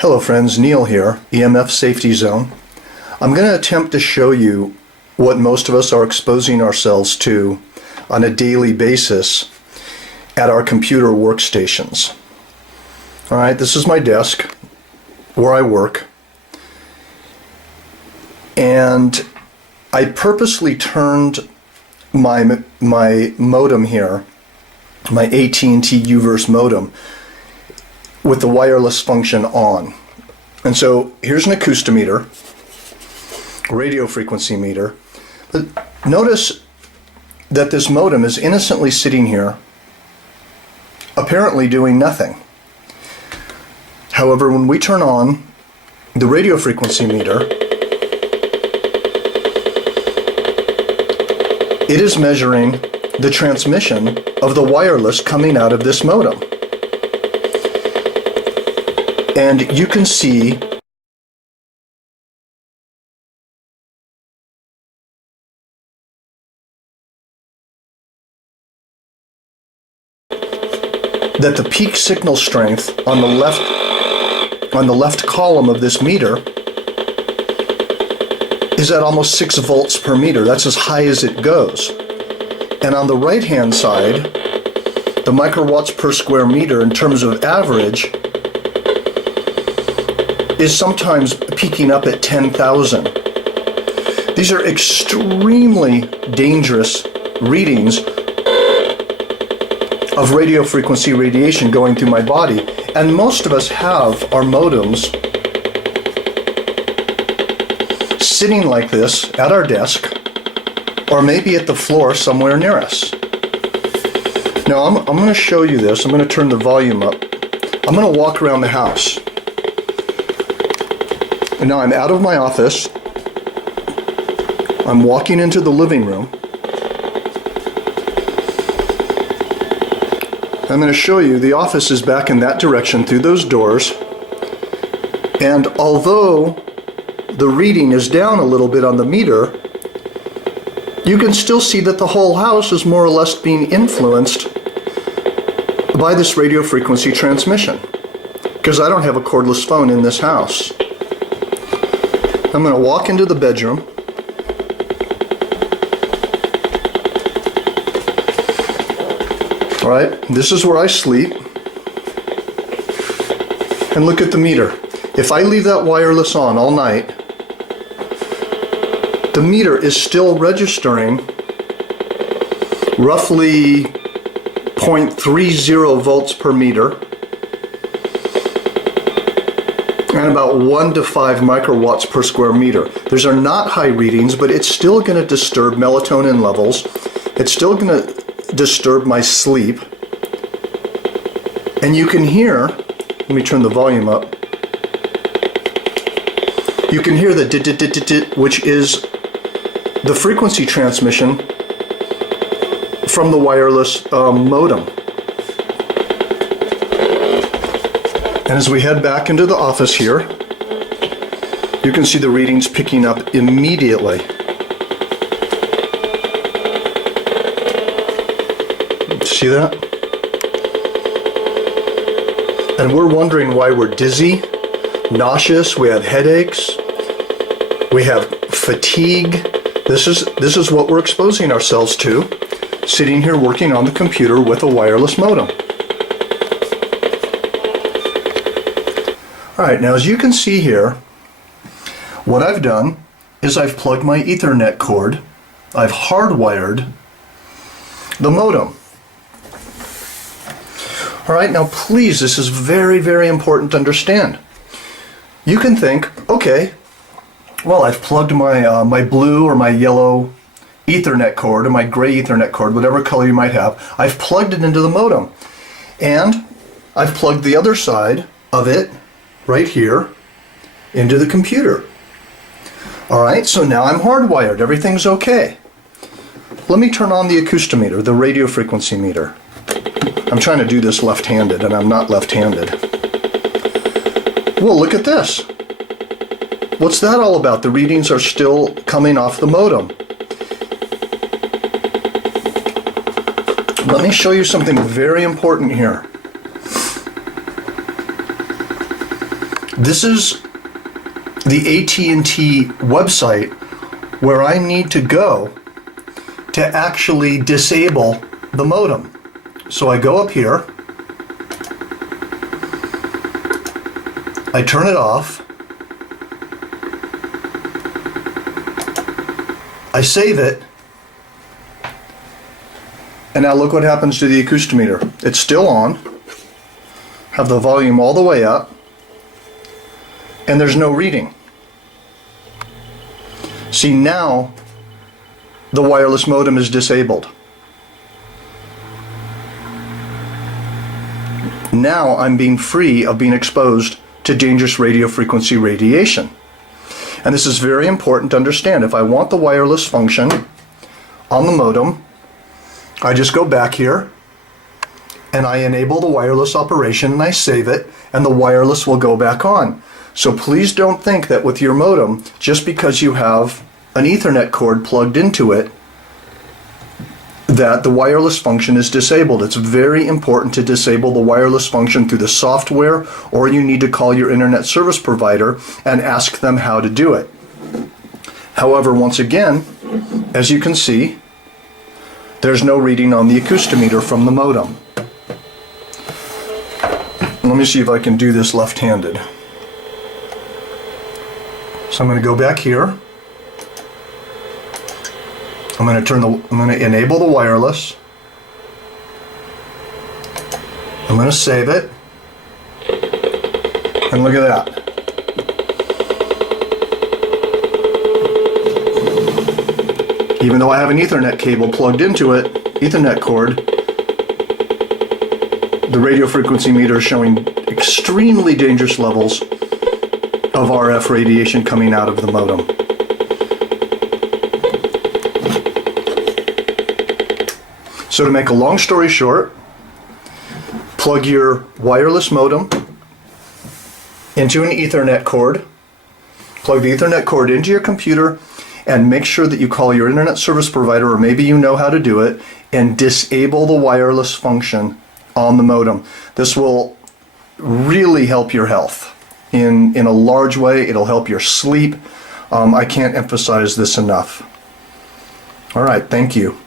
Hello friends, Neil here, EMF Safety Zone. I'm going to attempt to show you what most of us are exposing ourselves to on a daily basis at our computer workstations. Alright, this is my desk where I work, and I purposely turned my modem here, my AT&T UVerse modem, with the wireless function on. And so here's an acoustimeter, radio frequency meter. But notice that this modem is innocently sitting here, apparently doing nothing. However, when we turn on the radio frequency meter, it is measuring the transmission of the wireless coming out of this modem. And you can see that the peak signal strength on the left column of this meter is at almost 6 volts per meter. That's as high as it goes. And on the right hand side, the microwatts per square meter in terms of average is sometimes peaking up at 10,000. These are extremely dangerous readings of radio frequency radiation going through my body, and most of us have our modems sitting like this at our desk, or maybe at the floor somewhere near us. Now I'm going to show you this. I'm going to turn the volume up. I'm going to walk around the house. And now I'm out of my office. I'm walking into the living room. I'm going to show you the office is back in that direction through those doors. And although the reading is down a little bit on the meter, you can still see that the whole house is more or less being influenced by this radio frequency transmission, because I don't have a cordless phone in this house. I'm going to walk into the bedroom. Alright, this is where I sleep. And look at the meter. If I leave that wireless on all night, the meter is still registering roughly 0.30 volts per meter and about 1 to 5 microwatts per square meter. Those are not high readings, but it's still going to disturb melatonin levels. It's still going to disturb my sleep. And you can hear, let me turn the volume up, you can hear the dit-dit-dit-dit-dit, which is the frequency transmission from the wireless modem. And as we head back into the office here, you can see the readings picking up immediately. See that? And we're wondering why we're dizzy, nauseous, we have headaches, we have fatigue. This is what we're exposing ourselves to, sitting here working on the computer with a wireless modem. Alright, now as you can see here, what I've done is I've plugged my Ethernet cord, I've hardwired the modem. Alright, now please, this is very, very important to understand. You can think, okay, well, I've plugged my, my blue or my yellow Ethernet cord, or my gray Ethernet cord, whatever color you might have, I've plugged it into the modem. And I've plugged the other side of it right here into the computer. Alright, so now I'm hardwired, everything's okay. Let me turn on the acoustimeter, the radio frequency meter. I'm trying to do this left-handed, and I'm not left-handed. Well, look at this. What's that all about? The readings are still coming off the modem. Let me show you something very important here. This is the AT&T website where I need to go to actually disable the modem. So I go up here, I turn it off, I save it, and now look what happens to the acoustometer. It's still on, have the volume all the way up, and there's no reading. See, now the wireless modem is disabled. Now I'm being free of being exposed to dangerous radio frequency radiation. And this is very important to understand. If I want the wireless function on the modem, I just go back here and I enable the wireless operation and I save it, and the wireless will go back on. So please don't think that with your modem, just because you have an Ethernet cord plugged into it, that the wireless function is disabled. It's very important to disable the wireless function through the software, or you need to call your internet service provider and ask them how to do it. However, once again, as you can see, there's no reading on the acoustometer from the modem. Let me see if I can do this left-handed. So I'm going to go back here. I'm going to enable the wireless. I'm going to save it. And look at that. Even though I have an Ethernet cable plugged into it, Ethernet cord, the radio frequency meter is showing extremely dangerous levels of RF radiation coming out of the modem. So to make a long story short, plug your wireless modem into an Ethernet cord, plug the Ethernet cord into your computer, and make sure that you call your internet service provider, or maybe you know how to do it, and disable the wireless function on the modem. This will really help your health in a large way. It'll help your sleep. I can't emphasize this enough. All right, thank you.